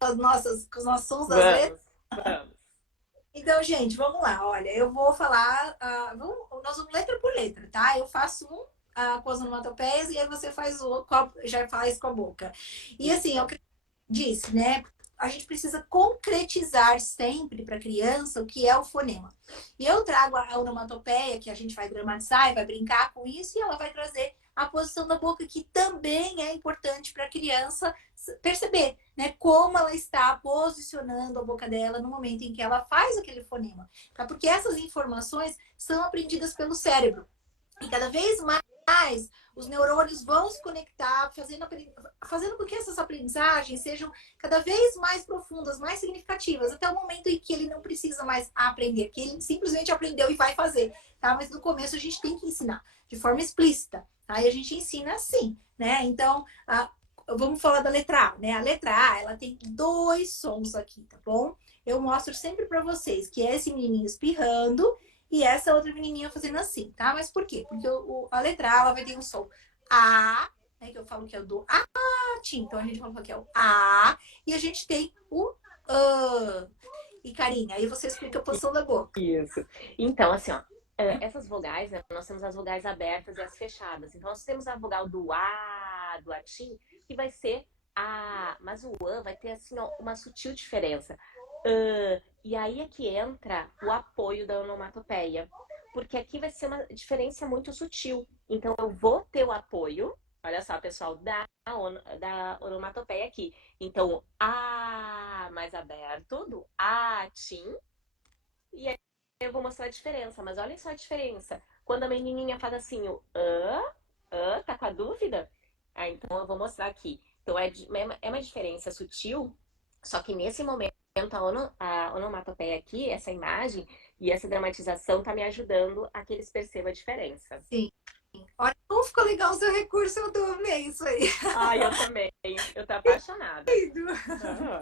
com os nossos sons das letras? Vamos, vamos. Então, gente, vamos lá. Olha, eu vou falar. Nós vamos letra por letra, tá? Eu faço um com as onomatopeias e aí você faz o outro, já faz com a boca. E assim, é o Isso. que eu disse, né? A gente precisa concretizar sempre para a criança o que é o fonema. E eu trago a onomatopeia, que a gente vai dramatizar e vai brincar com isso, e ela vai trazer a posição da boca, que também é importante para a criança perceber, né, como ela está posicionando a boca dela no momento em que ela faz aquele fonema, tá? Porque essas informações são aprendidas pelo cérebro. E cada vez mais os neurônios vão se conectar, fazendo com que essas aprendizagens sejam cada vez mais profundas, mais significativas, até o momento em que ele não precisa mais aprender, que ele simplesmente aprendeu e vai fazer, tá? Mas no começo a gente tem que ensinar de forma explícita, tá? E a gente ensina assim, né? Então, vamos falar da letra A, né? A letra A, ela tem dois sons aqui, tá bom? Eu mostro sempre para vocês que é esse menininho espirrando e essa outra menininha fazendo assim, tá? Mas por quê? Porque a letra A, ela vai ter um som A, né? Que eu falo que é o do A, então a gente fala que é o A, e a gente tem o A. E, Karine, aí você explica a posição da boca. Isso. Então, assim, ó, essas vogais, né, nós temos as vogais abertas e as fechadas. Então, nós temos a vogal do A, do atim, que vai ser A, mas o A vai ter, assim, ó, uma sutil diferença. E aí é que entra o apoio da onomatopeia, porque aqui vai ser uma diferença muito sutil. Então, eu vou ter o apoio, olha só, pessoal, da onomatopeia aqui. Então, A mais aberto, do atim, e aí eu vou mostrar a diferença, mas olha só a diferença. Quando a menininha faz assim, o tá com a dúvida? Então eu vou mostrar aqui. Então é uma diferença sutil, só que nesse momento a onomatopeia aqui, essa imagem e essa dramatização tá me ajudando a que eles percebam a diferença. Sim. Olha como ficou legal o seu recurso, eu amei isso aí. Ai, eu também. Eu tô apaixonada. Aham.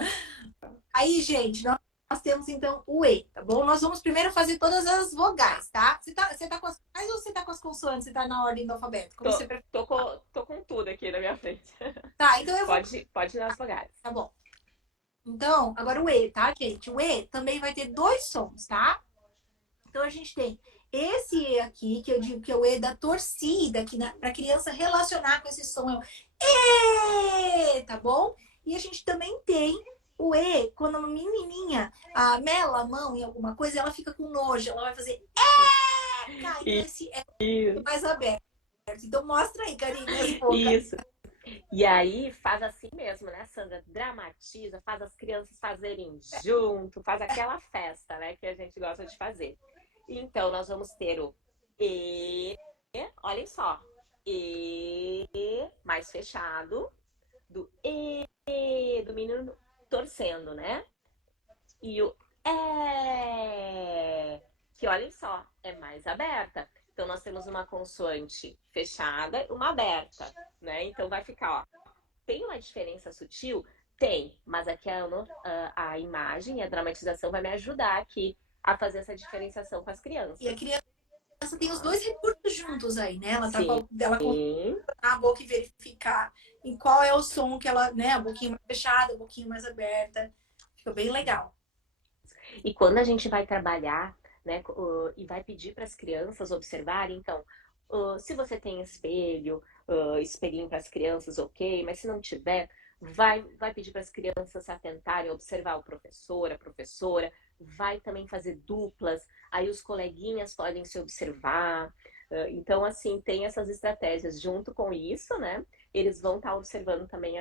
Aí, gente, nós temos então o E, tá bom? Nós vamos primeiro fazer todas as vogais, tá? Você tá com as vogais ou você tá com as consoantes? Você tá na ordem do alfabeto? Como você prefere? Tô com tudo aqui na minha frente. Tá, então eu vou. Pode dar as vogais. Tá bom. Então, agora o E, tá, gente? O E também vai ter dois sons, tá? Então a gente tem esse E aqui, que eu digo que é o E da torcida, que para a criança relacionar com esse som é o E, tá bom? E a gente também tem o E, quando uma menininha mela a mão em alguma coisa, ela fica com nojo, ela vai fazer E, caiu esse E mais aberto. Então mostra aí, Karine, as bocas. Isso. E aí faz assim mesmo, né, Sandra? Dramatiza, faz as crianças fazerem junto, faz aquela festa, né, que a gente gosta de fazer. Então, nós vamos ter o E, olhem só, E mais fechado, do E, do menino torcendo, né? E o É, que olhem só, é mais aberta. Então, nós temos uma consoante fechada e uma aberta, né? Então, vai ficar, ó. Tem uma diferença sutil? Tem, mas aqui a imagem e a dramatização vai me ajudar aqui a fazer essa diferenciação com as E a crianças. criança tem os dois recursos juntos aí, né? Sim, Ela a boca e verificar em qual é o som que ela, né? A boquinha mais fechada, a boquinha mais aberta. Fica bem legal. e quando a gente vai trabalhar, né, e vai pedir para as crianças observarem, então, se você tem espelho, espelhinho para as crianças, ok, mas se não tiver, vai pedir para as crianças se atentarem, observar o professor, a professora, vai também fazer duplas, aí os coleguinhas podem se observar. Então, assim, tem essas estratégias. Junto com isso, né, eles vão estar observando também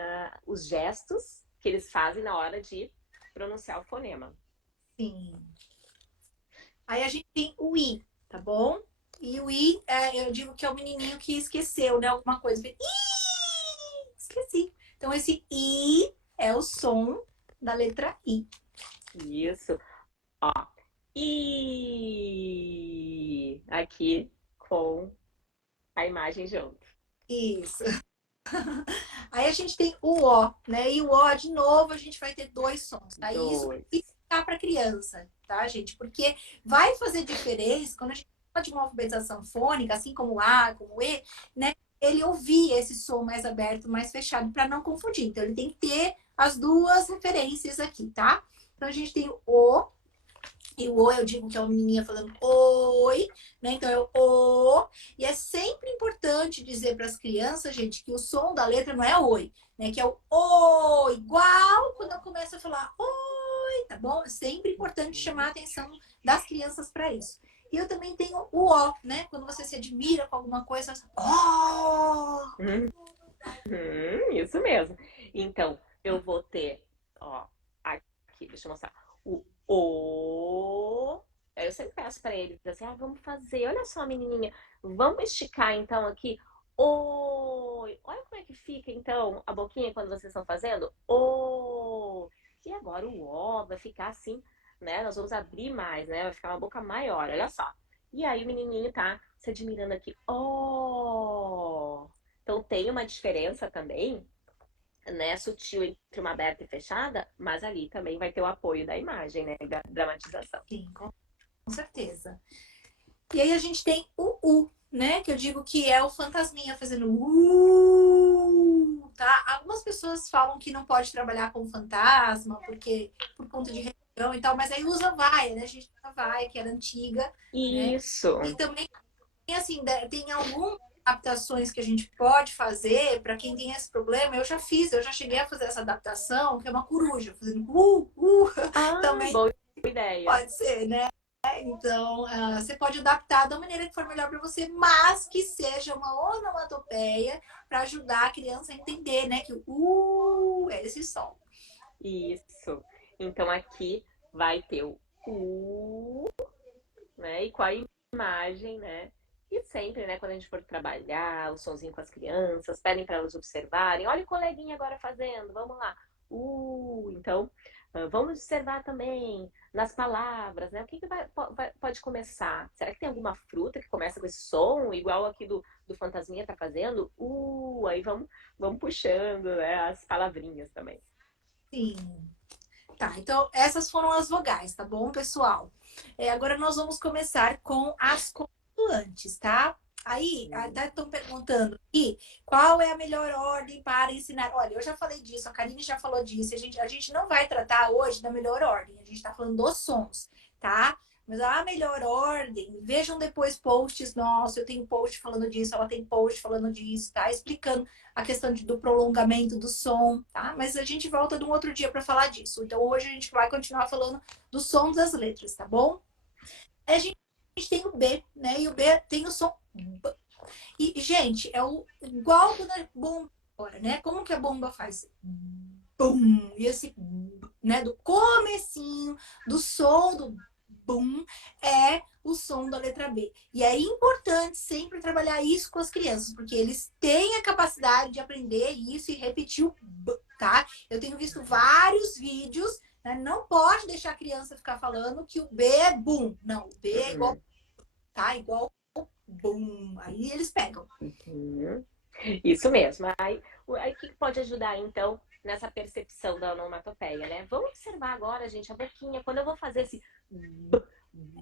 os gestos que eles fazem na hora de pronunciar o fonema. Sim. Aí a gente tem o I, tá bom? E o I, eu digo que é o menininho que esqueceu, né? Alguma coisa. Ih, esqueci. Então, esse I é o som da letra I. Isso, ó. E aqui com a imagem junto. Isso. Aí a gente tem o O, né? E o O, de novo, a gente vai ter dois sons, tá? E isso Dois. fica para criança, tá, gente? Porque vai fazer diferença quando a gente fala de uma alfabetização fônica, assim como o A, como o E, né? ele ouvir esse som mais aberto, mais fechado, para não confundir. Então, ele tem que ter as duas referências aqui, tá? Então, a gente tem o, e o O eu digo que é uma menininha falando oi, né? Então, é o O. E é sempre importante dizer para as crianças, gente, que o som da letra não é oi, né? Que é o igual quando eu começo a falar oi, tá bom? É sempre importante chamar a atenção das crianças para isso. E eu também tenho o O, né? Quando você se admira com alguma coisa, você fala, oh! Isso mesmo. Então, eu vou ter, ó, aqui, deixa eu mostrar. O. Aí eu sempre peço pra eles assim, vamos fazer. Olha só, menininha, vamos esticar então aqui. Oi. Olha como é que fica então a boquinha quando vocês estão fazendo. O. E agora o O vai ficar assim, né? Nós vamos abrir mais, né? Vai ficar uma boca maior, olha só. E aí o menininho tá se admirando aqui. Oh! Então tem uma diferença também, né, sutil entre uma aberta e fechada, mas ali também vai ter o apoio da imagem, né, da dramatização. Sim, com certeza. E aí a gente tem o U, né? Que eu digo que é o fantasminha fazendo tá? Algumas pessoas falam que não pode trabalhar com fantasma, porque por conta de religião e tal, mas aí usa vaia, né? A gente usa vaia, que era antiga, né? Isso. E também, assim, tem algumas adaptações que a gente pode fazer para quem tem esse problema. Eu já fiz, eu já cheguei a fazer essa adaptação, que é uma coruja, fazendo também Boa ideia. pode ser, né? Então, você pode adaptar da maneira que for melhor para você, mas que seja uma onomatopeia para ajudar a criança a entender, né? Que o é esse som. Isso. Então aqui vai ter o U, né, e com a imagem, né, e sempre, né, quando a gente for trabalhar o sonzinho com as crianças, pedem para elas observarem, olha o coleguinha agora fazendo, vamos lá. Então, vamos observar também nas palavras, né? O que pode começar? Será que tem alguma fruta que começa com esse som, igual aqui do Fantasminha tá fazendo? Aí vamos puxando, né, as palavrinhas também. Sim. Tá, então essas foram as vogais, tá bom, pessoal? Agora nós vamos começar com as consoantes, tá? Aí, até estão perguntando aqui qual é a melhor ordem para ensinar. Olha, eu já falei disso, a Karine já falou disso. A gente não vai tratar hoje da melhor ordem, a gente está falando dos sons, tá? Mas a melhor ordem, vejam depois posts nossos, eu tenho post falando disso, ela tem post falando disso, tá? Explicando a questão do prolongamento do som, tá? Mas a gente volta de um outro dia para falar disso. Então hoje a gente vai continuar falando dos sons das letras, tá bom? A gente tem o B, né? E o B tem o som B. E, gente, é igual quando a bomba agora, né? Como que a bomba faz? Bum! E esse, né? Do comecinho, do som do bum, é o som da letra B. E é importante sempre trabalhar isso com as crianças, porque eles têm a capacidade de aprender isso e repetir o B, tá? Eu tenho visto vários vídeos, né? Não pode deixar a criança ficar falando que o B é bum. Não, o B é igual, tá? Igual bum. Aí eles pegam. Isso mesmo. Aí o que pode ajudar, então, nessa percepção da onomatopeia, né? Vamos observar agora, gente, a boquinha. Quando eu vou fazer esse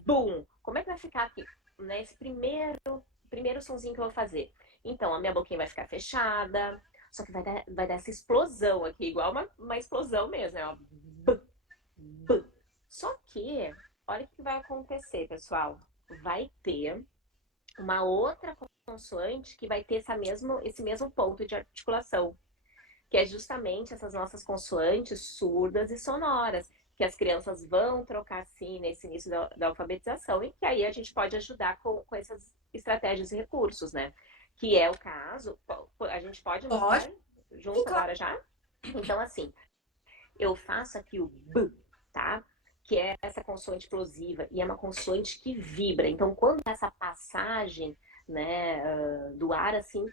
bum, como é que vai ficar aqui? Né? Esse primeiro sonzinho que eu vou fazer. Então, a minha boquinha vai ficar fechada, só que vai dar essa explosão aqui, igual uma explosão mesmo, né? Só que, olha o que vai acontecer, pessoal. Vai ter uma outra consoante que vai ter esse mesmo ponto de articulação, que é justamente essas nossas consoantes surdas e sonoras, que as crianças vão trocar assim nesse início da alfabetização e que aí a gente pode ajudar com essas estratégias e recursos, né? Que é o caso, a gente pode mostrar junto agora já? Então, assim, eu faço aqui o B, tá? Que é essa consoante explosiva e é uma consoante que vibra. Então, quando essa passagem, né, do ar, assim,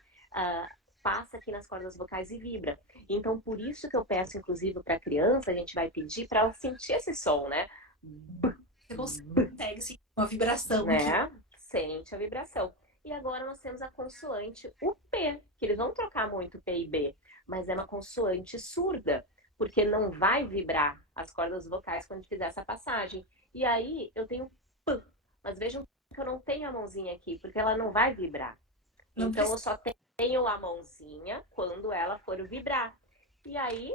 passa aqui nas cordas vocais e vibra. Então, por isso que eu peço, inclusive, para a criança, a gente vai pedir para ela sentir esse som, né? Você consegue sentir uma vibração né? aqui. Sente a vibração. E agora nós temos a consoante o P, que eles vão trocar muito P e B, mas é uma consoante surda, porque não vai vibrar as cordas vocais quando fizer essa passagem. E aí eu tenho P, mas vejam que eu não tenho a mãozinha aqui, porque ela não vai vibrar. Não então eu só tenho desenho a mãozinha quando ela for vibrar. E aí,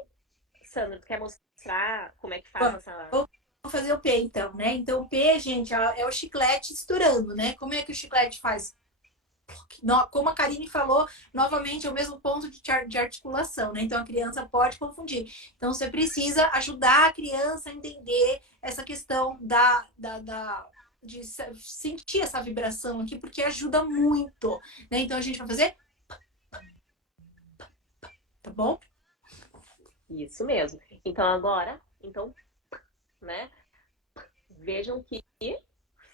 Sandra, tu quer mostrar como é que faz Vamos essa... vamos fazer o P, então, né? Então, o P, gente, é o chiclete estourando, né? Como é que o chiclete faz? Como a Karine falou, novamente é o mesmo ponto de articulação, né? Então a criança pode confundir. Então você precisa ajudar a criança a entender essa questão de sentir essa vibração aqui, porque ajuda muito, né? Então a gente vai fazer, tá bom? Isso mesmo. Então agora, então, né? Vejam que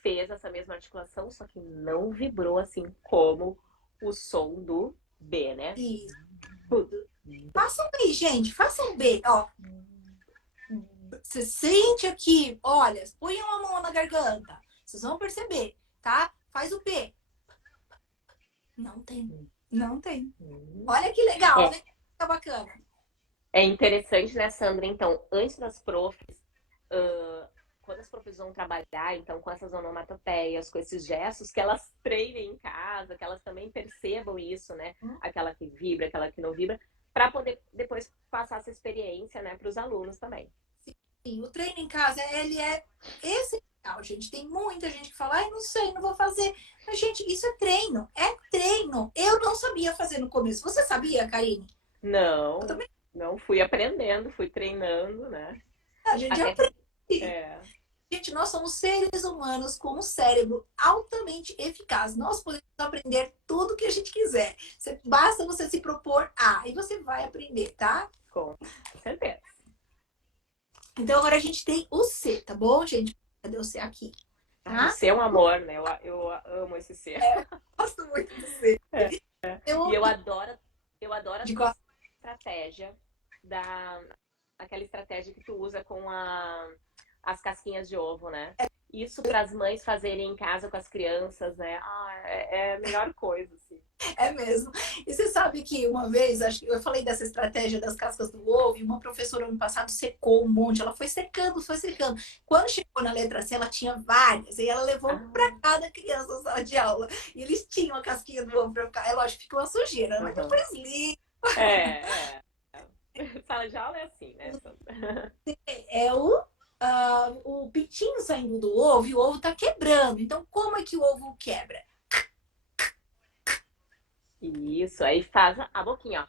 fez essa mesma articulação, só que não vibrou assim como o som do B, né? Isso. Façam B, gente, façam B, ó. Você sente aqui, olha, põe uma mão na garganta. Vocês vão perceber, tá? Faz o B. Não tem. Não tem. Olha que legal, né? Tá bacana. É interessante, né, Sandra? Então, antes das profs, quando as profs vão trabalhar, então, com essas onomatopeias, com esses gestos, que elas treinem em casa, que elas também percebam isso, né? Aquela que vibra, aquela que não vibra, para poder depois passar essa experiência, né, para os alunos também. Sim, o treino em casa, ele é essencial, gente. Tem muita gente que fala, ai, não sei, não vou fazer. Mas, gente, isso é treino. É treino. Eu não sabia fazer no começo. Você sabia, Karine? Eu Não, também. não fui aprendendo, fui treinando, né? A gente Até, aprende. é, Gente, nós somos seres humanos com um cérebro altamente eficaz. Nós podemos aprender tudo que a gente quiser. Basta você se propor a, e você vai aprender, tá? com certeza. Então, agora a gente tem o C, tá bom, gente? Cadê o C aqui? Ai, o Tá? ser é um amor, né? Eu amo esse ser. Gosto muito do C. E Eu, eu adoro a de tua estratégia da aquela estratégia que tu usa com as casquinhas de ovo, né? Isso para as mães fazerem em casa com as crianças, né? É a melhor coisa, assim. É mesmo. E você sabe que uma vez, acho que eu falei dessa estratégia das cascas do ovo, e uma professora ano passado secou um monte. Ela foi secando, foi secando. Quando chegou na letra C, ela tinha várias, e ela levou para Ah, cada criança na sala de aula. E eles tinham a casquinha do ovo para ficar. É lógico, ficou uma sujeira, mas uhum. depois limpa. É. Sala de aula é assim, né? É o pintinho saindo do ovo e o ovo tá quebrando. Então, como é que o ovo quebra? Isso, aí faz a boquinha, ó.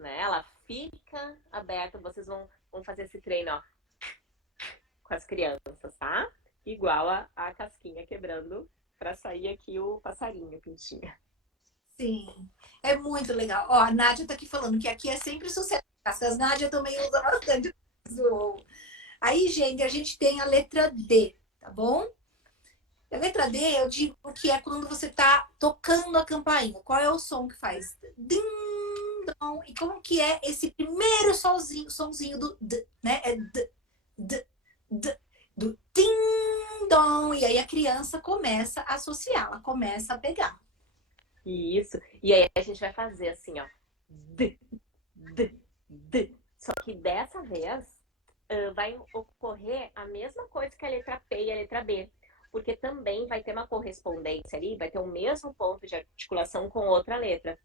Né? Ela fica aberta, vocês vão fazer esse treino, ó, com as crianças, tá? Igual a casquinha quebrando para sair aqui o passarinho, pintinha. Sim, é muito legal. Ó, a Nádia tá aqui falando que aqui é sempre sucesso. As Nádia também usa bastante o ovo. Aí, gente, a gente tem a letra D, tá bom? A letra D, eu digo que é quando você tá tocando a campainha. Qual é o som que faz? Dim, dom. E como que é esse primeiro sonzinho do D, né? É D, D, D, do tim, dom. E aí a criança começa a associar, ela começa a pegar. Isso. E aí a gente vai fazer assim, ó. D, D, D. Só que dessa vez vai ocorrer a mesma coisa que a letra P e a letra B. Porque também vai ter uma correspondência ali, vai ter o mesmo ponto de articulação com outra letra.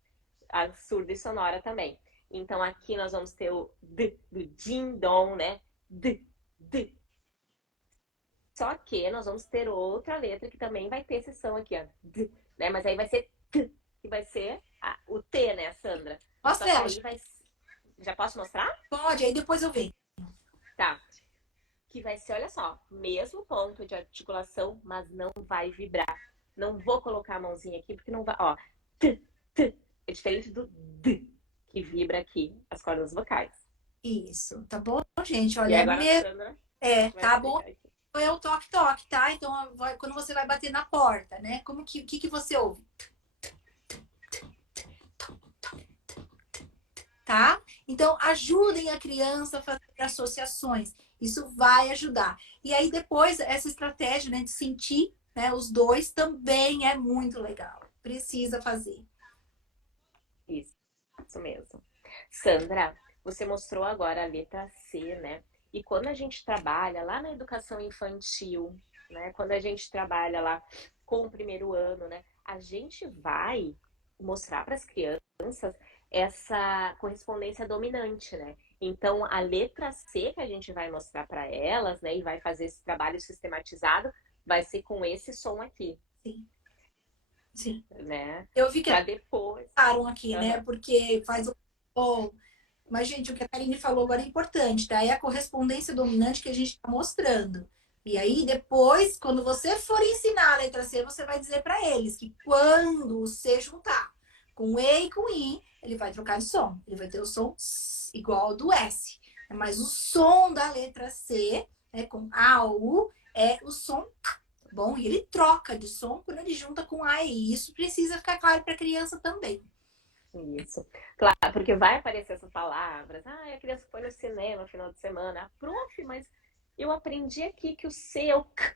A surda e sonora também. Então aqui nós vamos ter o D do din-dom, né? D, D. Só que nós vamos ter outra letra que também vai ter esse som aqui, ó. D, né? Mas aí vai ser T, que vai ser o T, né, Sandra? Só Mostra que ela. aí vai. Já posso mostrar? Pode, aí depois eu venho. Tá. Que vai ser, olha só, mesmo ponto de articulação, mas não vai vibrar. Não vou colocar a mãozinha aqui porque não vai. Ó, T, T. É diferente do D, que vibra aqui as cordas vocais. Isso, tá bom, gente? E Olha, agora a Sandra vai tá bom? explicar aqui. É o toque-toque, tá? Então, quando você vai bater na porta, né? Como que você ouve? Tá? Então, ajudem a criança a fazer associações. Isso vai ajudar. E aí, depois, essa estratégia, né, de sentir, né, os dois também é muito legal. Precisa fazer. Isso mesmo. Sandra, você mostrou agora a letra C, né? E quando a gente trabalha lá na educação infantil, né? Quando a gente trabalha lá com o primeiro ano, né? A gente vai mostrar para as crianças essa correspondência dominante, né? Então, a letra C que a gente vai mostrar para elas, né, e vai fazer esse trabalho sistematizado, vai ser com esse som aqui. Sim. Sim. Né? Eu vi que para depois. Aqui, né? Porque faz o. Mas, gente, o que a Karine falou agora é importante, tá? É a correspondência dominante que a gente está mostrando. E aí, depois, quando você for ensinar a letra C, você vai dizer para eles que quando o C juntar com E e com I, ele vai trocar de som. Ele vai ter o som igual ao do S. Mas o som da letra C, né, com A ou U, é o som K, tá bom? E ele troca de som quando ele junta com A e I. Isso precisa ficar claro para a criança também. Isso. Claro, porque vai aparecer essas palavras. Ah, a criança foi no cinema no final de semana. Ah, prof, mas eu aprendi aqui que o C é o k,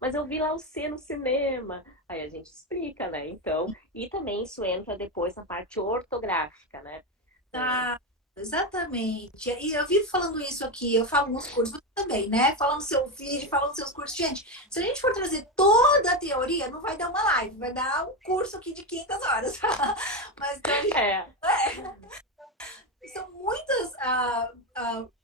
mas eu vi lá o C no cinema. Aí a gente explica, né? Então, e também isso entra depois na parte ortográfica, né? Tá, exatamente. E eu vivo falando isso aqui, eu falo nos cursos também, né? Falando seu vídeo, falando seus cursos. Gente, se a gente for trazer toda a teoria, não vai dar uma live, vai dar um curso aqui de 500 horas. Mas então, são muitas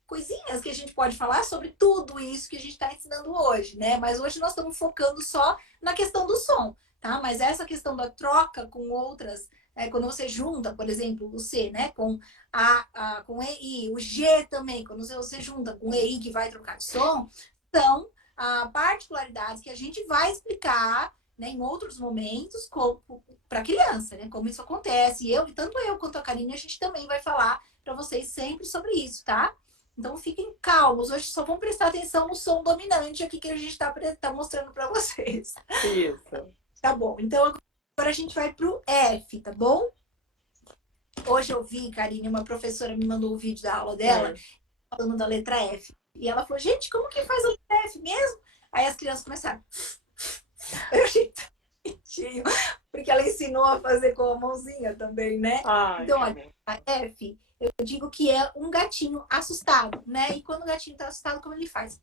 coisinhas que a gente pode falar sobre tudo isso que a gente está ensinando hoje, né? Mas hoje nós estamos focando só na questão do som, tá? Mas essa questão da troca com outras, quando você junta, por exemplo, o C, né, com com EI, o G também, quando você junta com EI que vai trocar de som, são particularidades que a gente vai explicar, né, em outros momentos para criança, né, como isso acontece. E tanto eu quanto a Karine, a gente também vai falar para vocês sempre sobre isso, tá? Então fiquem calmos. Hoje só vão prestar atenção no som dominante aqui que a gente tá mostrando para vocês. Isso. Tá bom. Então agora a gente vai pro F, tá bom? Hoje eu vi, Karine, uma professora me mandou um vídeo da aula dela falando da letra F. E ela falou, gente, como que faz a letra F mesmo? Aí as crianças começaram. Eu achei bonitinho, porque ela ensinou a fazer com a mãozinha também, né? Ai, então, olha, a F, eu digo que é um gatinho assustado, né? E quando o gatinho tá assustado, como ele faz?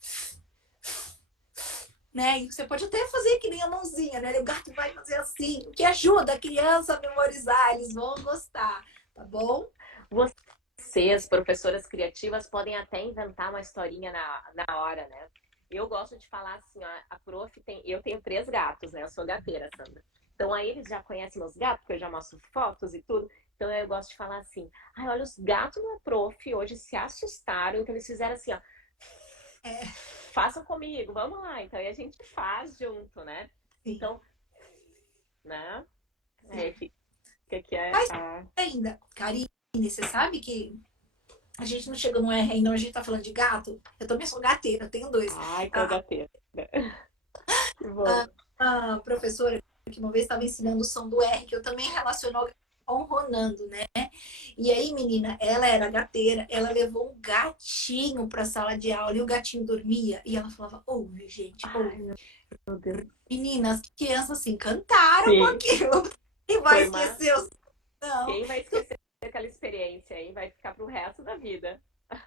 Né? E você pode até fazer que nem a mãozinha, né? O gato vai fazer assim, o que ajuda a criança a memorizar, eles vão gostar, tá bom? Vocês, professoras criativas, podem até inventar uma historinha na hora, né? Eu gosto de falar assim, ó, a prof eu tenho 3 gatos, né? Eu sou gateira, Sandra. Então aí eles já conhecem meus gatos, porque eu já mostro fotos e tudo. Então eu gosto de falar assim, ai, olha, os gatos da prof hoje se assustaram, então eles fizeram assim, ó. Façam comigo, vamos lá. Então aí a gente faz junto, né? Sim. Então, né? Fica aqui Mas ainda, Karine, você sabe que a gente não chegou no R ainda, a gente tá falando de gato. Eu também sou gateira, eu tenho 2. Ai, tô gateira. Que bom. A professora que uma vez estava ensinando o som do R, que eu também relacionou ronronando, né? E aí, menina, ela era gateira, ela levou um gatinho para a sala de aula e o gatinho dormia e ela falava, ouve, gente, ouve. Meu Deus. Meninas, crianças assim, cantaram com aquilo. E vai esquecer os... Não. Quem vai esquecer aquela experiência aí vai ficar pro resto da vida.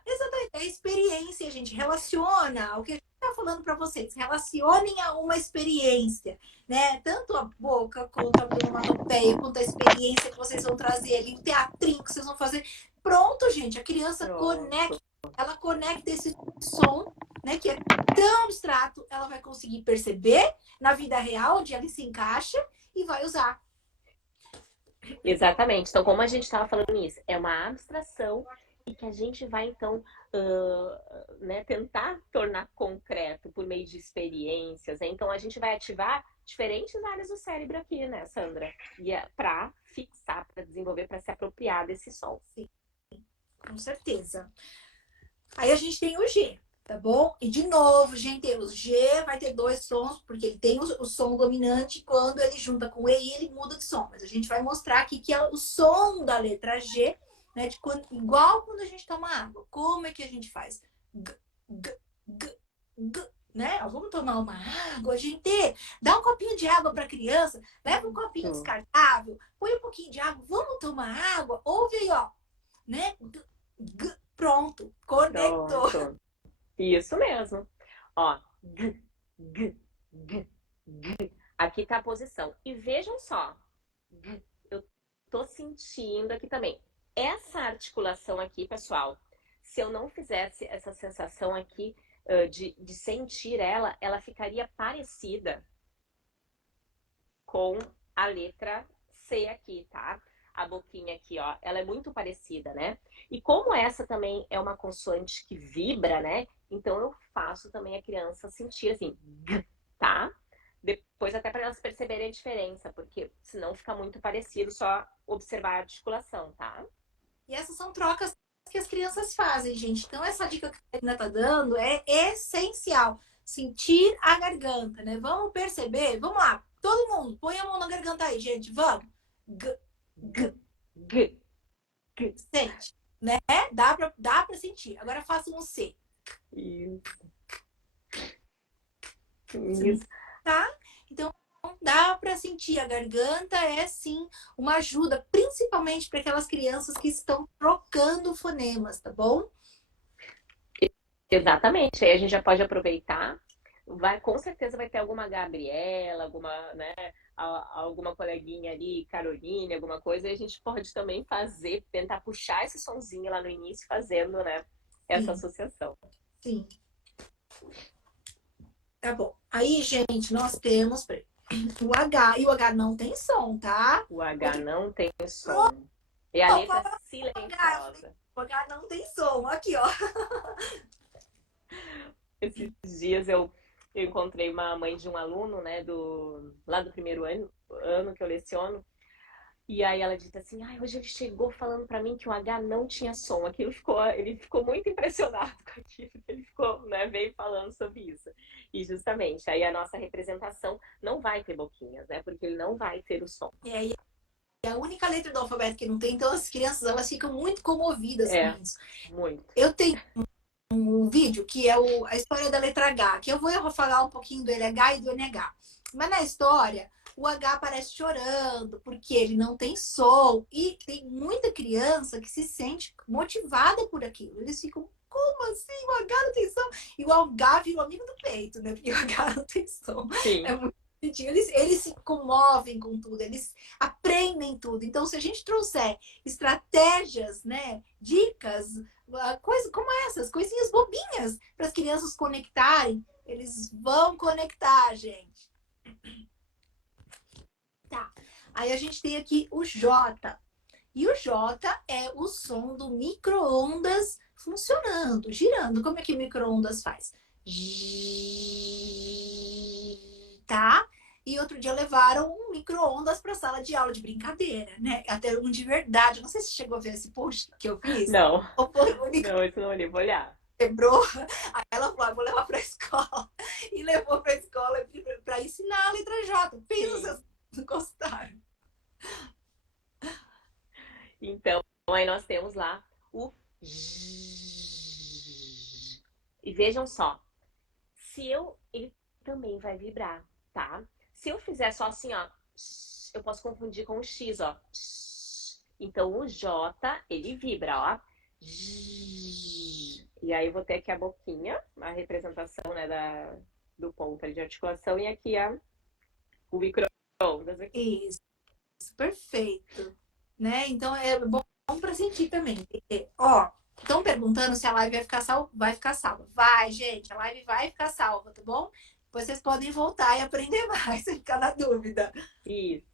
Exatamente, é a experiência, gente. Relaciona o que a gente está falando para vocês. Relacionem a uma experiência, né? Tanto a boca, quanto a onomatopeia, quanto a experiência que vocês vão trazer ali, o teatrinho que vocês vão fazer. Pronto, gente. A criança conecta, ela conecta esse som, né? Que é tão abstrato, ela vai conseguir perceber na vida real, onde ela se encaixa e vai usar. Exatamente. Então, como a gente estava falando isso, é uma abstração e que a gente vai, então, né, tentar tornar concreto por meio de experiências. Né? Então, a gente vai ativar diferentes áreas do cérebro aqui, né, Sandra? E para fixar, para desenvolver, para se apropriar desse som. Sim, com certeza. Aí a gente tem o G, tá bom? E de novo, gente, o G vai ter 2 sons, porque ele tem o som dominante, quando ele junta com o EI, ele muda de som. Mas a gente vai mostrar aqui que é o som da letra G, né, igual quando a gente toma água. Como é que a gente faz? G, g, g, g, né? Vamos tomar uma água, gente. Dá um copinho de água para a criança, leva um copinho descartável, põe um pouquinho de água, vamos tomar água. Ouve aí, ó, né? G, g, pronto, conectou. Pronto. Isso mesmo. Ó, g, g, g, g. Aqui tá a posição. E vejam só, eu tô sentindo aqui também. Essa articulação aqui, pessoal, se eu não fizesse essa sensação aqui de sentir ela, ela ficaria parecida com a letra C aqui, tá? A boquinha aqui, ó, ela é muito parecida, né? E como essa também é uma consoante que vibra, né? Então eu faço também a criança sentir assim, tá? Depois até para elas perceberem a diferença, porque senão fica muito parecido só observar a articulação, tá? E essas são trocas que as crianças fazem, gente. Então, essa dica que a Karina tá dando é essencial. Sentir a garganta, né? Vamos perceber? Vamos lá. Todo mundo, põe a mão na garganta aí, gente. Vamos. G, g, G, g. sente, né? Dá pra sentir. Agora faça um C. Isso. Tá? Então, dá para sentir. A garganta é sim uma ajuda, principalmente para aquelas crianças que estão trocando fonemas, tá bom? Exatamente. Aí a gente já pode aproveitar. Com certeza vai ter alguma Gabriela, alguma, né, alguma coleguinha ali, Caroline, alguma coisa, e a gente pode também fazer, tentar puxar esse sonzinho lá no início, fazendo, né, essa associação. Sim. Tá bom. Aí, gente, nós temos o H, e o H não tem som, tá? O H não tem som. E a letra silenciosa. O H não tem som. Aqui, ó. Esses dias eu encontrei uma mãe de um aluno, né, lá do primeiro ano que eu leciono, e aí ela disse assim, hoje ele chegou falando para mim que o H não tinha som. Ele ficou muito impressionado com aquilo, ele ficou, né, veio falando sobre isso. E justamente, aí a nossa representação não vai ter boquinhas, né, porque ele não vai ter o som. É a única letra do alfabeto que não tem, então as crianças, elas ficam muito comovidas com isso. Muito. Eu tenho um vídeo que é a história da letra H, que eu vou falar um pouquinho do LH e do NH. Mas na história, o H aparece chorando porque ele não tem som. E tem muita criança que se sente motivada por aquilo. Eles ficam, como assim? O H não tem som? E o H vira o amigo do peito, né? Porque o H não tem som. Sim. É muito bonitinho. Eles se comovem com tudo, eles aprendem tudo. Então, se a gente trouxer estratégias, né, dicas, coisas como essas, coisinhas bobinhas para as crianças conectarem, eles vão conectar, gente. Tá. Aí a gente tem aqui o J. E o J é o som do micro-ondas funcionando, girando. Como é que o micro-ondas faz? Tá? E outro dia levaram um micro-ondas para a sala de aula de brincadeira, né? Até um de verdade. Não sei se chegou a ver esse post que eu fiz. Não. Ou foi o único... Não, isso não olhei, vou olhar. Quebrou. Aí ela falou, vou levar para a escola. E levou para a escola para ensinar a letra J. Pensa se vocês não gostaram. Então, aí nós temos lá o J. E vejam só, ele também vai vibrar, tá? Se eu fizer só assim, ó, eu posso confundir com o X, ó. Então o J, ele vibra, ó. E aí eu vou ter aqui a boquinha, a representação, né, do ponto de articulação, e aqui o micro-ondas aqui. Isso, perfeito. Né? Então é bom para sentir também. Ó, estão perguntando se a live vai ficar salva. Vai ficar salva. Vai, gente, a live vai ficar salva, tá bom? Depois vocês podem voltar e aprender mais, sem ficar na dúvida. Isso.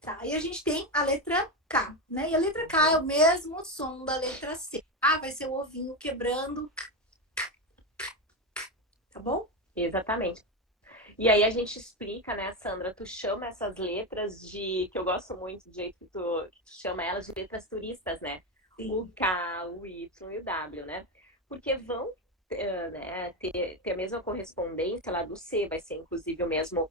Tá, e a gente tem a letra K, né? E a letra K é o mesmo som da letra C. Vai ser o ovinho quebrando. Tá bom? Exatamente. E aí a gente explica, né, Sandra? Tu chama essas letras que eu gosto muito do jeito que tu chama elas de letras turistas, né? Sim. O K, o Y e o W, né? Porque vão né, ter a mesma correspondência lá do C, vai ser inclusive a mesma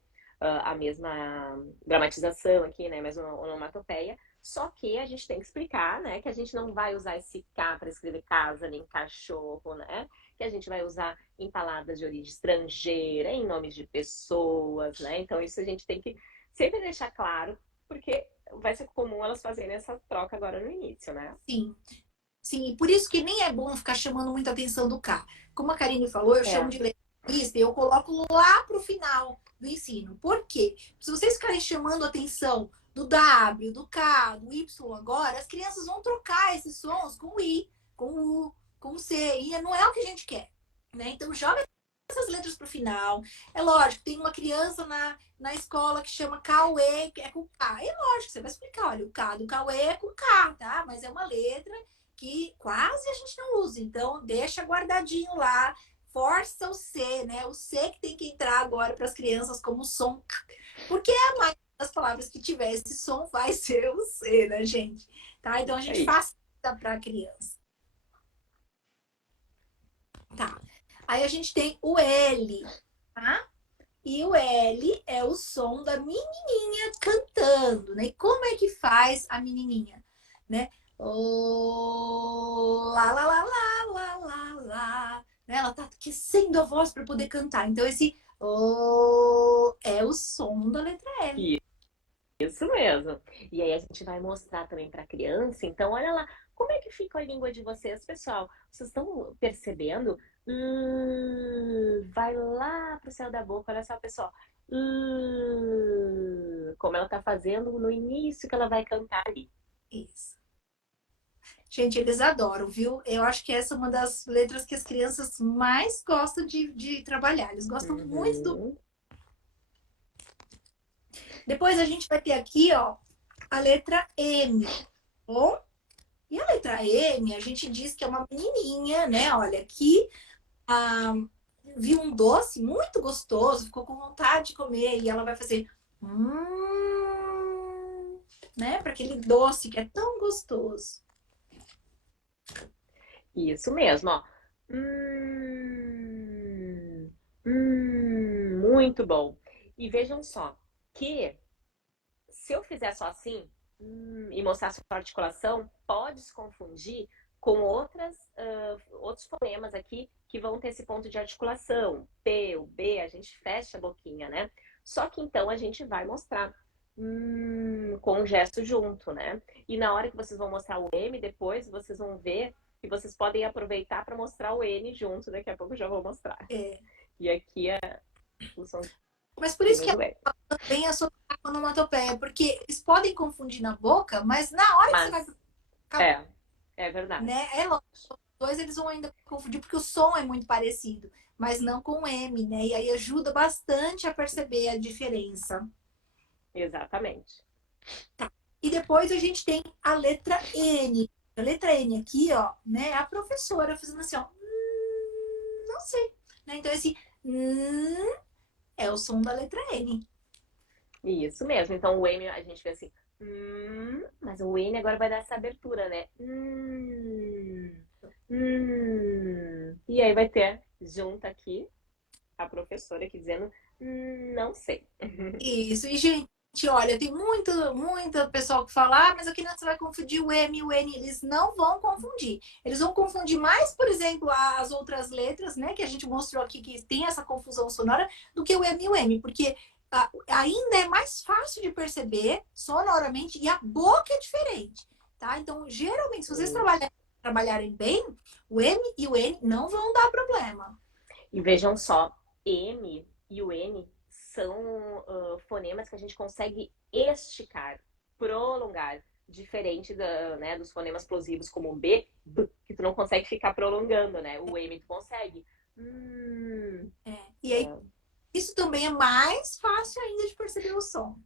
dramatização aqui, né? A mesma onomatopeia. Só que a gente tem que explicar, né? Que a gente não vai usar esse K para escrever casa, nem cachorro, né? Que a gente vai usar em palavras de origem estrangeira, em nomes de pessoas, né? Então isso a gente tem que sempre deixar claro, porque vai ser comum elas fazerem essa troca agora no início, né? Sim. Sim, e por isso que nem é bom ficar chamando muita atenção do K. Como a Karine falou, eu chamo de letra e eu coloco lá pro final. do ensino. Por quê? Se vocês ficarem chamando a atenção do W, do K, do Y agora, as crianças vão trocar esses sons com o I, com o U, com o C, e não é o que a gente quer, né? Então joga essas letras pro final. É lógico, tem uma criança na escola que chama Cauê, que é com K. É lógico, você vai explicar, olha, o K do Cauê é com K, tá? Mas é uma letra que quase a gente não usa. Então, deixa guardadinho lá, força o C, né? O C que tem que entrar agora para as crianças como som. Porque a maioria das palavras que tiver esse som vai ser o C, né, gente? Tá? Então, a gente facilita para a criança. Tá. Aí a gente tem o L, tá? E o L é o som da menininha cantando, né? E como é que faz a menininha, né? Lá, lá, lá, lá, lá, lá, lá. Né? Ela tá aquecendo a voz para poder cantar. Então esse é o som da letra L. Isso mesmo. E aí a gente vai mostrar também para a criança. Então, olha lá, como é que fica a língua de vocês, pessoal? Vocês estão percebendo? Vai lá pro céu da boca. Olha só, pessoal. Como ela tá fazendo no início que ela vai cantar ali. Isso. Gente, eles adoram, viu? Eu acho que essa é uma das letras que as crianças mais gostam de trabalhar. Eles gostam muito do... Depois a gente vai ter aqui, ó, a letra M, bom? E a letra M, a gente diz que é uma menininha, né? Olha, aqui viu um doce muito gostoso, ficou com vontade de comer e ela vai fazer né? Para aquele doce que é tão gostoso. Isso mesmo, ó. Muito bom. E vejam só, que se eu fizer só assim e mostrar sua articulação, pode se confundir com outros fonemas aqui que vão ter esse ponto de articulação. P, o B, a gente fecha a boquinha, né? Só que então a gente vai mostrar com um gesto junto, né? E na hora que vocês vão mostrar o M, depois vocês vão ver que vocês podem aproveitar para mostrar o N junto. Daqui a pouco eu já vou mostrar. E aqui é o som. Mas por isso que também a sua onomatopeia, porque eles podem confundir na boca, mas na hora que você vai... É verdade. Né? É lógico, os dois eles vão ainda confundir, porque o som é muito parecido, mas não com o M, né? E aí ajuda bastante a perceber a diferença. Exatamente. Tá. E depois a gente tem a letra N. A letra N aqui, ó, né? A professora fazendo assim, ó. Não sei. Né? Então esse é o som da letra N. Isso mesmo. Então o M a gente vê assim. Mas o N agora vai dar essa abertura, né? E aí vai ter junto aqui a professora aqui dizendo não sei. Isso. E, gente, olha, tem muito pessoal que fala, mas aqui não você vai confundir o M e o N. Eles não vão confundir. Eles vão confundir mais, por exemplo, as outras letras, né? Que a gente mostrou aqui que tem essa confusão sonora, do que o M e o M. Porque ainda é mais fácil de perceber sonoramente e a boca é diferente, tá? Então, geralmente, se vocês trabalharem bem, o M e o N não vão dar problema. E vejam só, M e o N são fonemas que a gente consegue esticar, prolongar, diferente dos fonemas plosivos como o B, que tu não consegue ficar prolongando, né? O M tu consegue. E aí, isso também é mais fácil ainda de perceber o som.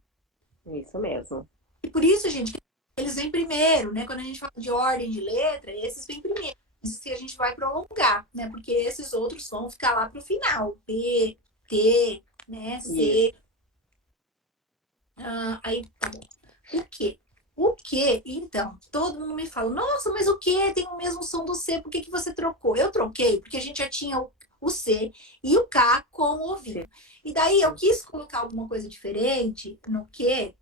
Isso mesmo. E por isso, gente, eles vêm primeiro, né? Quando a gente fala de ordem de letra, esses vêm primeiro. Isso que a gente vai prolongar, né? Porque esses outros vão ficar lá pro final. P, T, né? C. Aí, tá bom. O quê? O quê? Então, todo mundo me fala, nossa, mas o quê? Tem o mesmo som do C, por que você trocou? Eu troquei, porque a gente já tinha o C e o K com o ouvido. E daí eu quis colocar alguma coisa diferente no quê?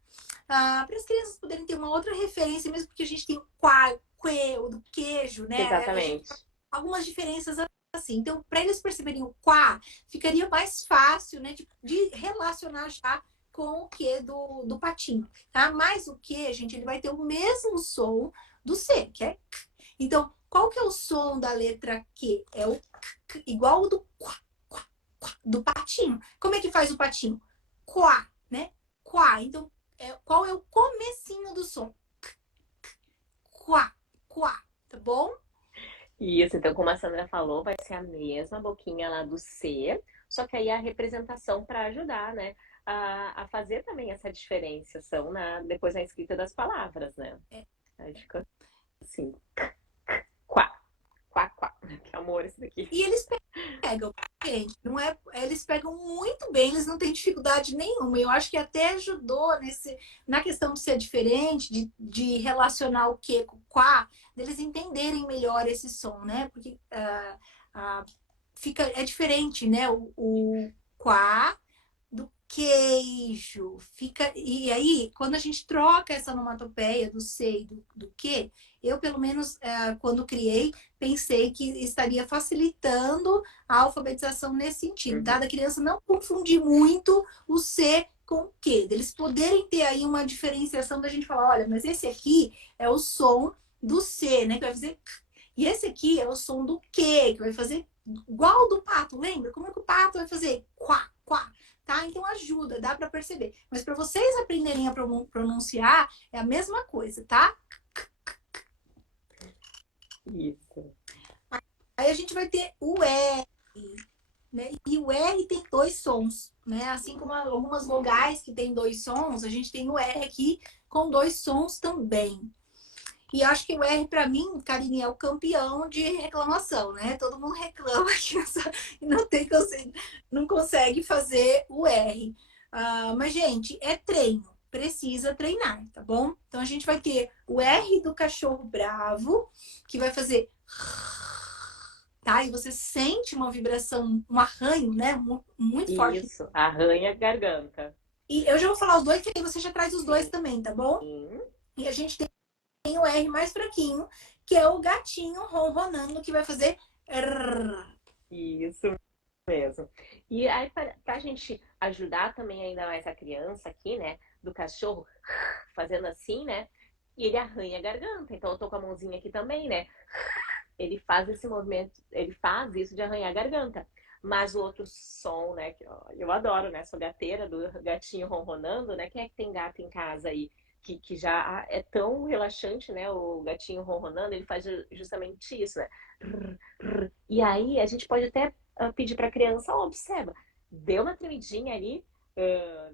Para as crianças poderem ter uma outra referência, mesmo porque a gente tem o quá, que, o do queijo, né? Exatamente. Algumas diferenças assim. Então, para eles perceberem o quá, ficaria mais fácil, né, de relacionar já com o que do patinho, tá? Mas o que, gente, ele vai ter o mesmo som do C, que é K. Então, qual que é o som da letra Q? É o K, igual o do quá, quá, quá, do patinho. Como é que faz o patinho? quá, né? Quá. Então, qual é o comecinho do som? Quá, quá, tá bom? Isso, então, como a Sandra falou, vai ser a mesma boquinha lá do C, só que aí a representação para ajudar, né, a fazer também essa diferenciação depois na escrita das palavras, né? Aí fica assim, quá, quá, quá. Que amor esse daqui. E eles pegam, gente, não é, eles pegam muito bem, eles não têm dificuldade nenhuma. Eu acho que até ajudou na questão de ser diferente, de relacionar o que com o quá, deles entenderem melhor esse som, né? Porque é diferente, né? O quá do queijo. E aí, quando a gente troca essa onomatopeia do C e do que, eu, pelo menos, quando criei, pensei que estaria facilitando a alfabetização nesse sentido, tá? Da criança não confundir muito o C com o que, deles poderem ter aí uma diferenciação da gente falar, olha, mas esse aqui é o som do C, né? Que vai fazer. E esse aqui é o som do que vai fazer igual do pato, lembra? Como é que o pato vai fazer? Quá, quá. Tá? Então ajuda, dá para perceber. Mas para vocês aprenderem a pronunciar, é a mesma coisa, tá? Isso. Aí a gente vai ter o R, né? E o R tem dois sons, né? Assim como algumas vogais que tem dois sons, a gente tem o R aqui com dois sons também. E acho que o R, para mim, Karine, é o campeão de reclamação, né? Todo mundo reclama que não consegue fazer o R. Mas, gente, é treino. Precisa treinar, tá bom? Então, a gente vai ter o R do cachorro bravo, que vai fazer... Tá? E você sente uma vibração, um arranho, né? Muito forte. Isso, arranha a garganta. E eu já vou falar os dois, que aí você já traz os dois também, tá bom? Sim. E a gente tem o R mais fraquinho, que é o gatinho ronronando, que vai fazer... Isso mesmo. E aí, para a gente ajudar também ainda mais a criança aqui, né? Do cachorro fazendo assim, né? E ele arranha a garganta. Então eu tô com a mãozinha aqui também, né? Ele faz esse movimento, ele faz isso de arranhar a garganta. Mas o outro som, né? Que eu adoro, né? Sou gateira do gatinho ronronando, né? Quem é que tem gato em casa aí? Que já é tão relaxante, né? O gatinho ronronando, ele faz justamente isso, né? E aí a gente pode até pedir para a criança, observa, deu uma tremidinha ali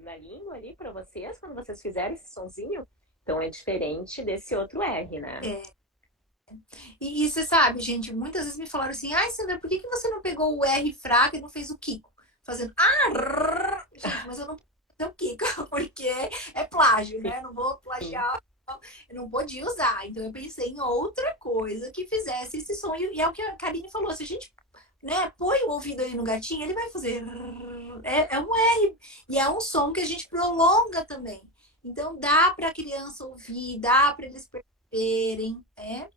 na língua ali para vocês quando vocês fizerem esse sonzinho. Então é diferente desse outro R, né? E você sabe, gente, muitas vezes me falaram assim, ai, Sandra, por que você não pegou o R fraco e não fez o Kiko? Fazendo, gente, mas eu não fiz o Kiko, porque é plágio, né? Eu não vou plagiar, eu não podia usar. Então eu pensei em outra coisa que fizesse esse som. E é o que a Karine falou, se a gente, né, põe o ouvido ali no gatinho, ele vai fazer... É um R. E é um som que a gente prolonga também. Então dá para a criança ouvir, dá para eles perceberem, né?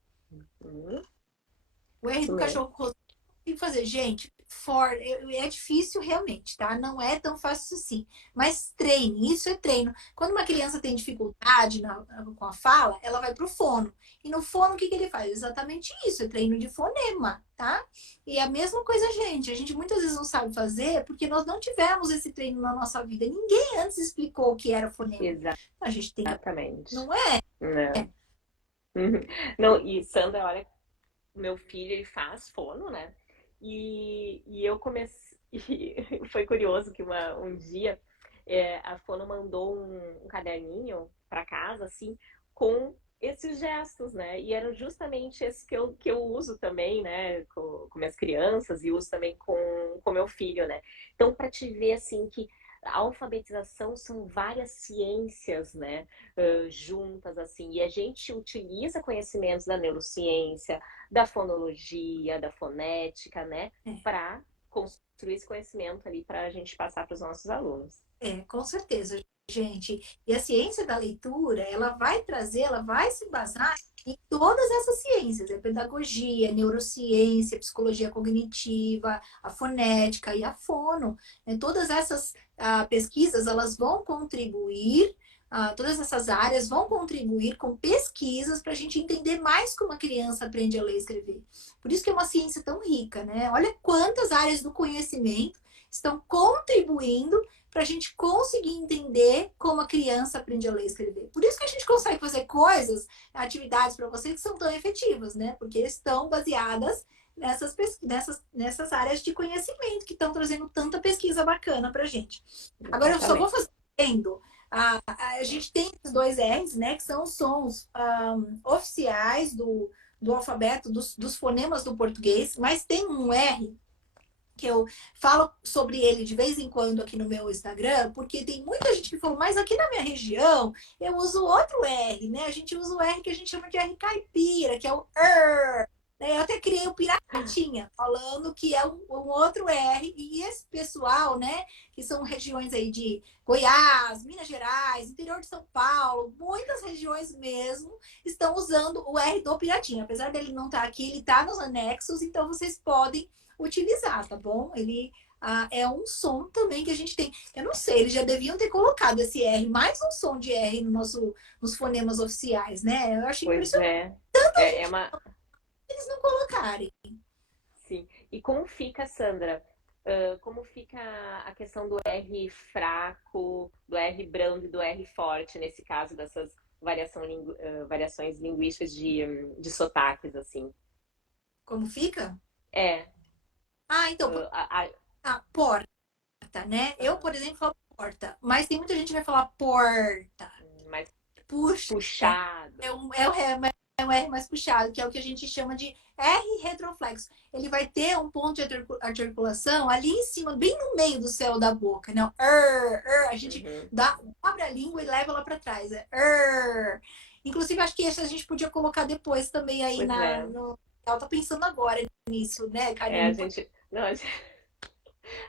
O R do cachorro tem que fazer, gente, é difícil realmente, tá? Não é tão fácil assim. Mas treine, isso é treino. Quando uma criança tem dificuldade com a fala, ela vai pro fono. E no fono, o que ele faz? Exatamente isso, é treino de fonema, tá? E a mesma coisa, a gente muitas vezes não sabe fazer porque nós não tivemos esse treino na nossa vida. Ninguém antes explicou o que era fonema. Exatamente. A gente tem que... Exatamente. Não é? Não, e Sandra, olha, meu filho ele faz fono, né? E eu comecei. Foi curioso que um dia a Fono mandou um caderninho para casa, assim, com esses gestos, né? E eram justamente esses que eu uso também, né? Com minhas crianças e uso também com meu filho, né? Então, para te ver, assim, que a alfabetização são várias ciências, né? Juntas, assim. E a gente utiliza conhecimentos da neurociência, da fonologia, da fonética, né? Para construir esse conhecimento ali para a gente passar para os nossos alunos. Com certeza, gente. E a ciência da leitura, ela vai se basar em todas essas ciências, pedagogia, neurociência, psicologia cognitiva, a fonética e a fono. Todas essas pesquisas, elas vão contribuir, todas essas áreas vão contribuir com pesquisas para a gente entender mais como a criança aprende a ler e escrever. Por isso que é uma ciência tão rica, né? Olha quantas áreas do conhecimento estão contribuindo para a gente conseguir entender como a criança aprende a ler e escrever. Por isso que a gente consegue fazer coisas, atividades para vocês que são tão efetivas, né? Porque estão baseadas nessas áreas de conhecimento que estão trazendo tanta pesquisa bacana para a gente. Agora, eu só vou fazendo. A gente tem os dois R's, né? Que são os sons oficiais do alfabeto, dos fonemas do português, mas tem um R que eu falo sobre ele de vez em quando aqui no meu Instagram, porque tem muita gente que falou, mas aqui na minha região eu uso outro R, né? A gente usa o R que a gente chama de R caipira, que é o R. Eu até criei o Piratinha, falando que é um outro R, e esse pessoal, né, que são regiões aí de Goiás, Minas Gerais, interior de São Paulo, muitas regiões mesmo estão usando o R do Piratinha. Apesar dele não estar aqui, ele está nos anexos, então vocês podem utilizar, tá bom? Ele é um som também que a gente tem. Eu não sei, eles já deviam ter colocado esse R, mais um som de R nos fonemas oficiais, né? Eu achei impressionante. É uma... Eles não colocarem. Sim. E como fica, Sandra? Como fica a questão do R fraco, do R brando e do R forte, nesse caso dessas variações linguísticas de sotaques, assim? Como fica? Então, porta, né? Eu, por exemplo, falo porta, mas tem muita gente que vai falar porta. Mais puxado. É um R mais puxado, que é o que a gente chama de R retroflexo. Ele vai ter um ponto de articulação ali em cima, bem no meio do céu da boca, né? A gente abre a língua e leva ela para trás. Inclusive, acho que esse a gente podia colocar depois também aí Eu tô pensando agora nisso, né, Karine?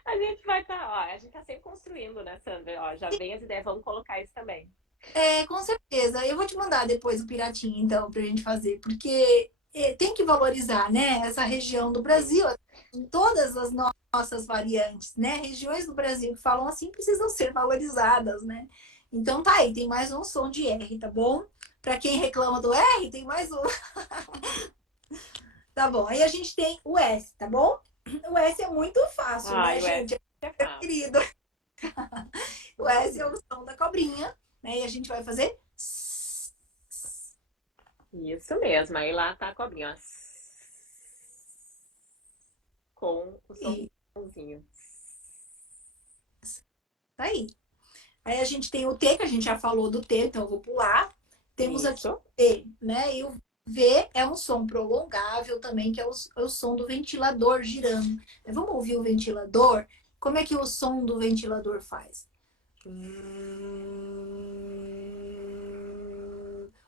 A gente vai estar, a gente tá sempre construindo, né, Sandra? Ó, já vem as ideias, vamos colocar isso também. Com certeza. Eu vou te mandar depois o Piratinha, então, pra gente fazer, porque tem que valorizar, né, essa região do Brasil, em todas as nossas variantes, né? Regiões do Brasil que falam assim precisam ser valorizadas, né? Então tá aí, tem mais um som de R, tá bom? Pra quem reclama do R, tem mais um. Tá bom. Aí a gente tem o S, tá bom? O S é muito fácil, né, gente? Querido. O S é o som da cobrinha, né? E a gente vai fazer... Isso mesmo. Aí lá tá a cobrinha, ó. Com o somzinho. Tá aí. Aí a gente tem o T, que a gente já falou do T, então eu vou pular. Temos aqui o T, né? E o V é um som prolongável também, que é o som do ventilador girando. Vamos ouvir o ventilador? Como é que o som do ventilador faz?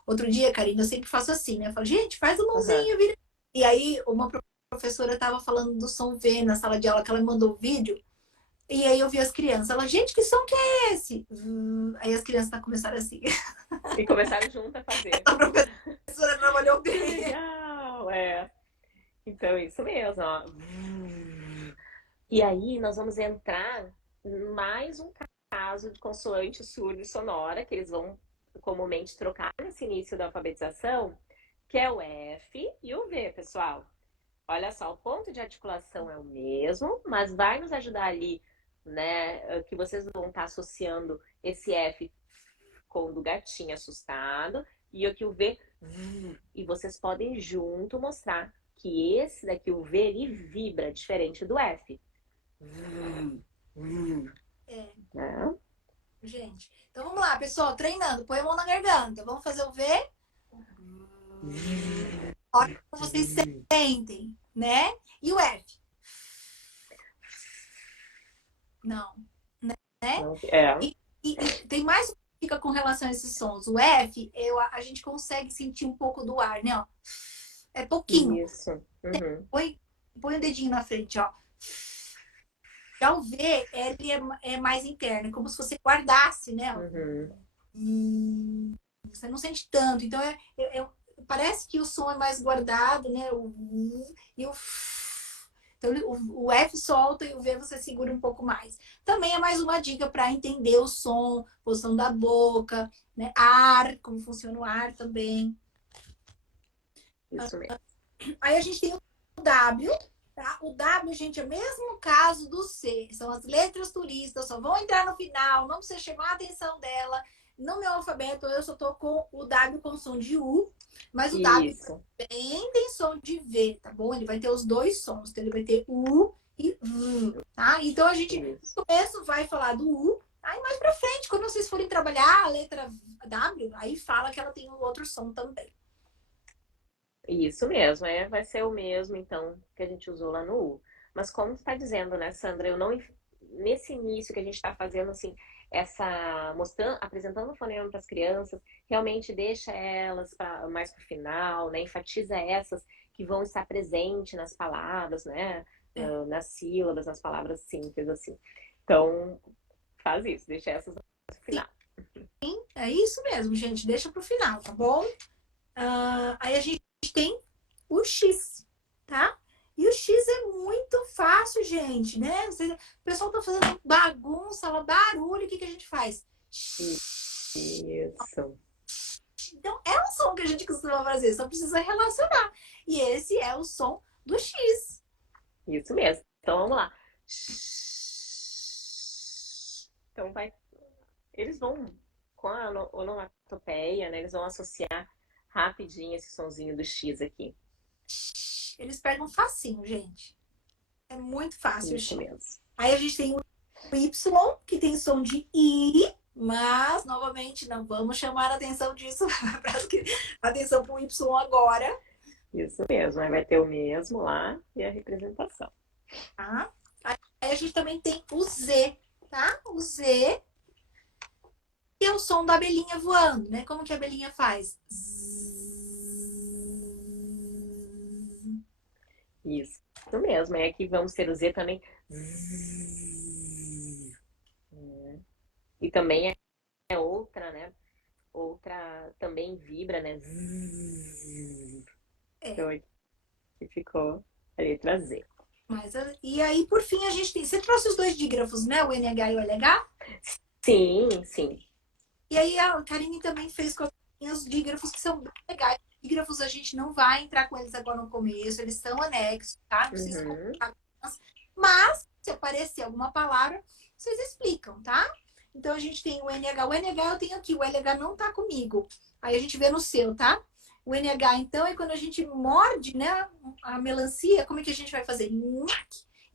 Outro dia, Karina, eu sempre faço assim, né? Eu falo, gente, faz a mãozinha, vira. E aí, uma professora estava falando do som V na sala de aula, que ela me mandou o vídeo. E aí eu vi as crianças. Ela, gente, que som que é esse? Aí as crianças começaram assim. E começaram junto a fazer. A professora trabalhou bem. Legal, Então, isso mesmo, ó. E aí, nós vamos entrar em mais um caso de consoante surda e sonora, que eles vão comumente trocar nesse início da alfabetização, que é o F e o V, pessoal. Olha só, o ponto de articulação é o mesmo, mas vai nos ajudar ali, né, que vocês vão estar associando esse F com o do gatinho assustado e aqui o V, e vocês podem junto mostrar que esse daqui, o V, ele vibra diferente do F. Gente, então vamos lá, pessoal, treinando. Põe a mão na garganta. Vamos fazer o V. Olha como vocês sentem, né? E o F? Não. Né? E tem mais que fica com relação a esses sons. O F, a gente consegue sentir um pouco do ar, né? Ó. É pouquinho. Isso. Põe o dedinho na frente, ó. Já o V, ele é mais interno, como se você guardasse, né? Você não sente tanto. Então, parece que o som é mais guardado, né? Então, o F solta e o V você segura um pouco mais. Também é mais uma dica para entender o som, posição da boca, né? Ar, como funciona o ar também. Isso mesmo. Aí a gente tem o W, Tá? O W, gente, é o mesmo caso do C. São as letras turistas, só vão entrar no final, não precisa chamar a atenção dela. No meu alfabeto, eu só tô com o W com som de U, mas o W Isso. também tem som de V, tá bom? Ele vai ter os dois sons, então ele vai ter U e V, tá? Então a gente, Isso. no começo, vai falar do U, aí mais pra frente, quando vocês forem trabalhar a letra W, aí fala que ela tem um outro som também. Isso mesmo, vai ser o mesmo, então, que a gente usou lá no U. Mas como tu está dizendo, né, Sandra, eu não, nesse início que a gente está fazendo, assim, mostrando, apresentando o fonema para as crianças, realmente deixa elas mais para o final, né, enfatiza essas que vão estar presentes nas palavras, né, nas sílabas, nas palavras simples, assim. Então, faz isso, deixa essas para o final. Sim, é isso mesmo, gente, deixa pro final, tá bom? Aí a gente tem o X, tá? E o X é muito fácil, gente, né? O pessoal tá fazendo bagunça, barulho, o que a gente faz? Isso. Então, é um som que a gente costuma fazer, só precisa relacionar. E esse é o som do X. Isso mesmo. Então vamos lá. Então eles vão com a onomatopeia, né? Eles vão associar rapidinho esse sonzinho do X aqui. Eles pegam facinho, gente. É muito fácil o Isso X. mesmo. Aí a gente tem o Y, que tem som de I, mas, novamente, não vamos chamar a atenção disso, atenção para o Y agora. Isso mesmo, aí vai ter o mesmo lá e a representação. Tá? Aí a gente também tem o Z, tá? O Z, que é o som da abelhinha voando, né? Como que a abelhinha faz? Isso mesmo, é aqui vamos ter o Z também. E também é outra, né? Outra também vibra, né? Então aqui ficou a letra Z. E aí, por fim, a gente tem. Você trouxe os dois dígrafos, né? O NH e o LH? Sim, sim. E aí a Karine também fez com os dígrafos que são bem legais. Dígrafos a gente não vai entrar com eles agora no começo, eles são anexos, tá? Não precisa colocar. Mas, se aparecer alguma palavra, vocês explicam, tá? Então a gente tem o NH. O NH eu tenho aqui, o LH não tá comigo. Aí a gente vê no seu, tá? O NH, então, é quando a gente morde, né, a melancia, como é que a gente vai fazer?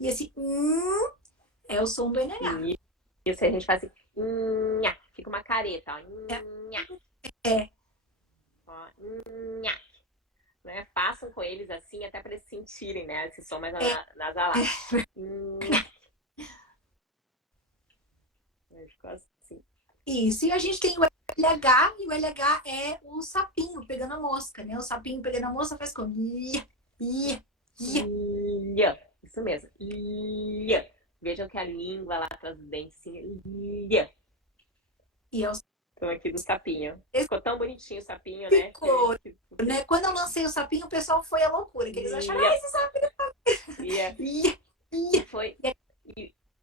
E esse é o som do NH. Isso, a gente faz assim, nha, fica uma careta, ó. Nha. Ó, nha. Né? Façam com eles assim, até para eles sentirem, né, esse som mais nasalado. Nha. Ficou assim. Isso, e a gente tem o LH, e o LH é o sapinho pegando a mosca, né? O sapinho pegando a mosca faz como? Isso mesmo. Vejam que a língua lá atrás dos dentes, assim, E é o então aqui do sapinho. Ficou tão bonitinho o sapinho, Ficou, né? né? Quando eu lancei o sapinho, o pessoal foi à loucura, que eles acharam, esse sapinho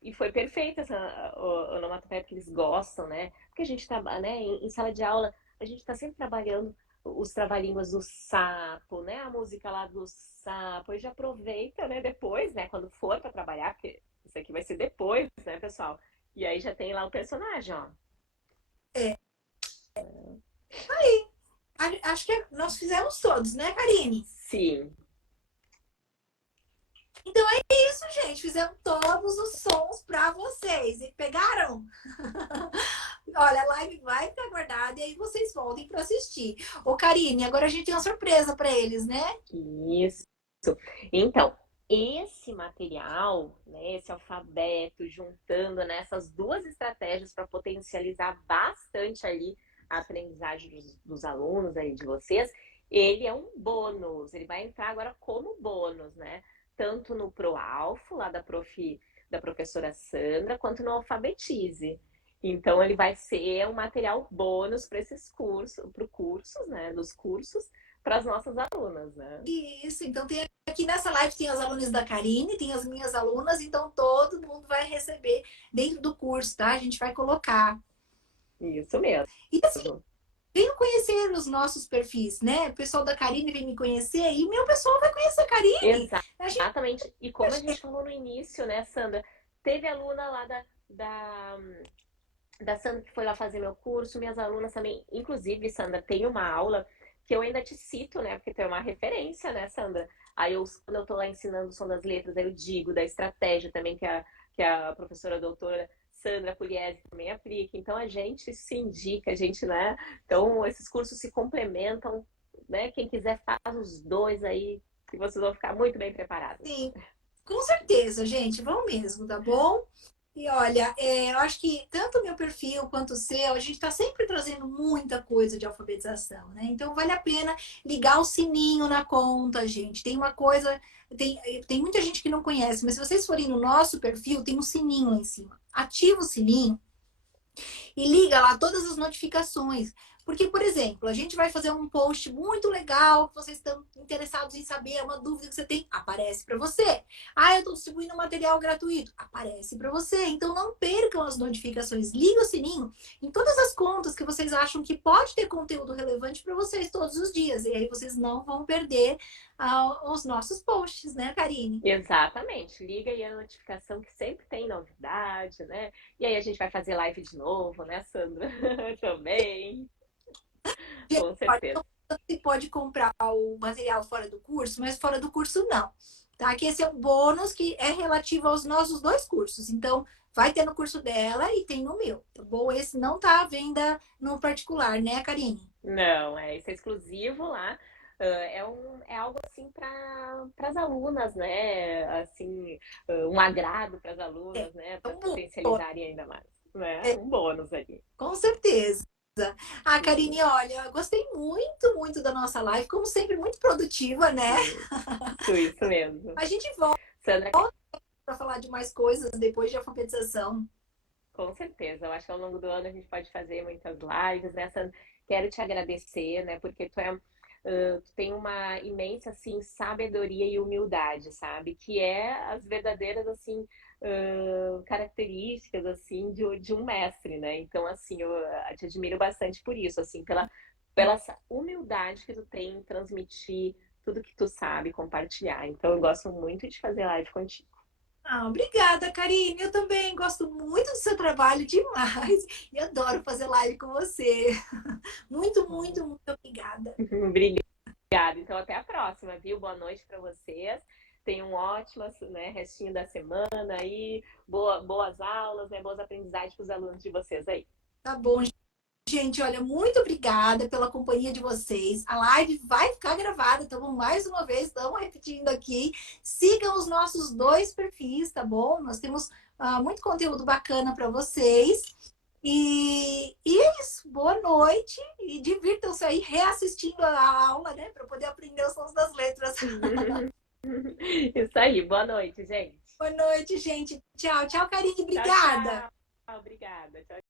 E foi perfeita essa onomatopeia, porque eles gostam, né? Porque a gente trabalha, né? Em sala de aula, a gente está sempre trabalhando os trava-línguas do sapo, né? A música lá do sapo. E já aproveita, né? Depois, né? Quando for para trabalhar, porque isso aqui vai ser depois, né, pessoal? E aí já tem lá o personagem, ó. Aí, acho que nós fizemos todos, né, Karine? Sim. Então é isso, gente. Fizemos todos os sons para vocês. E pegaram? Olha, a live vai ficar guardada e aí vocês voltem para assistir. Ô, Karine, agora a gente tem uma surpresa para eles, né? Isso. Então, esse material, né, esse alfabeto, juntando nessas duas estratégias para potencializar bastante ali a aprendizagem dos alunos aí de vocês, ele é um bônus, ele vai entrar agora como bônus, né? Tanto no ProAlfo, lá da professora Sandra, quanto no Alfabetize. Então, ele vai ser um material bônus para esses cursos, né? Dos cursos, para as nossas alunas, né? Isso, então tem aqui nessa live tem as alunas da Karine, tem as minhas alunas, então todo mundo vai receber dentro do curso, tá? A gente vai colocar. Isso mesmo. E assim, venham conhecer os nossos perfis, né? O pessoal da Karine vem me conhecer e o meu pessoal vai conhecer a Karine. Exato. Exatamente. E como a gente falou no início, né, Sandra? Teve aluna lá da Sandra que foi lá fazer meu curso, minhas alunas também. Inclusive, Sandra, tem uma aula que eu ainda te cito, né? Porque tem uma referência, né, Sandra? Aí quando eu tô lá ensinando o som das letras, aí eu digo da estratégia também que a professora doutora Sandra Pugliese também aplica. Então a gente se indica, a gente, né? Então esses cursos se complementam, né? Quem quiser faz os dois aí, que vocês vão ficar muito bem preparados. Sim, com certeza, gente, vão mesmo, tá bom? E olha, eu acho que tanto o meu perfil quanto o seu, a gente está sempre trazendo muita coisa de alfabetização, né? Então vale a pena ligar o sininho na conta, gente. Tem uma coisa, tem muita gente que não conhece, mas se vocês forem no nosso perfil, tem um sininho lá em cima. Ativa o sininho e liga lá todas as notificações. Porque, por exemplo, a gente vai fazer um post muito legal, que vocês estão interessados em saber, é uma dúvida que você tem, aparece para você. Ah, eu estou distribuindo material gratuito, aparece para você. Então, não percam as notificações, liga o sininho em todas as contas que vocês acham que pode ter conteúdo relevante para vocês todos os dias. E aí vocês não vão perder os nossos posts, né, Karine? Exatamente. Liga aí a notificação que sempre tem novidade, né? E aí a gente vai fazer live de novo, né, Sandra? Também. Com certeza. Você pode comprar o material fora do curso, mas fora do curso não. Tá? Que esse é um bônus que é relativo aos nossos dois cursos. Então, vai ter no curso dela e tem no meu, tá bom? Esse não tá à venda no particular, né, Karine? Não, isso é exclusivo lá. É algo assim para as alunas, né? Assim, um agrado para as É, alunas, né? é Para um bônus, potencializarem ainda mais, né? Um bônus ali. com certeza. Ah, Uhum. Karine, olha, eu gostei muito, muito da nossa live, como sempre, muito produtiva, né? Isso mesmo. A gente volta Sandra, para falar de mais coisas depois de alfabetização. com certeza. Eu acho que ao longo do ano a gente pode fazer muitas lives, né, Sandra? Quero te agradecer, né? Porque tu tem uma imensa, assim, sabedoria e humildade, sabe? Que é as verdadeiras, assim, características, assim, de um mestre, né? Então, assim, eu te admiro bastante por isso, assim, pela essa humildade que tu tem em transmitir tudo que tu sabe, compartilhar. Então, eu gosto muito de fazer live contigo. Ah, obrigada, Karine. Eu também gosto muito do seu trabalho demais e adoro fazer live com você. Muito, muito, muito obrigada. Obrigada. Então, até a próxima, viu? Boa noite para vocês. Tenham um ótimo, né, restinho da semana aí. Boas aulas, né? Boas aprendizagens para os alunos de vocês aí. Tá bom, gente. Olha, muito obrigada pela companhia de vocês. A live vai ficar gravada, então, mais uma vez, estamos repetindo aqui. Sigam os nossos dois perfis, tá bom? Nós temos muito conteúdo bacana para vocês. E é isso. Boa noite e divirtam-se aí reassistindo a aula, né? Para poder aprender os sons das letras. Isso aí. Boa noite, gente. Boa noite, gente. Tchau, tchau, Karine. Tchau, Obrigada. tchau. Obrigada. Tchau.